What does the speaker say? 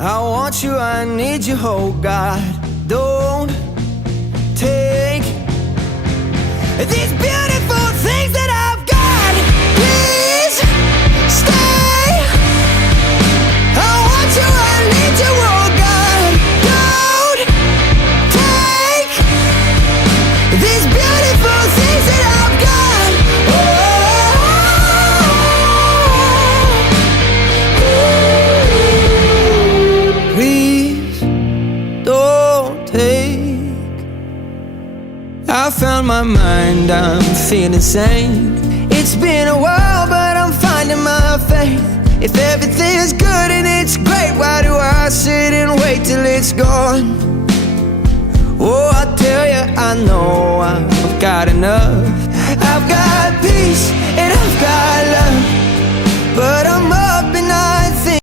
I want you, I need you, oh God. Don't take these beautiful things that I've got. Please stay. I want you, I need you, oh God. Don't take these beautiful things that I've got. Please don't take. I found my mind, I'm feeling sane. It's been a while, but I'm finding my faith. If everything's good and it's great, why do I sit and wait till it's gone? Oh, I tell you, I know I've got enough. I've got peace.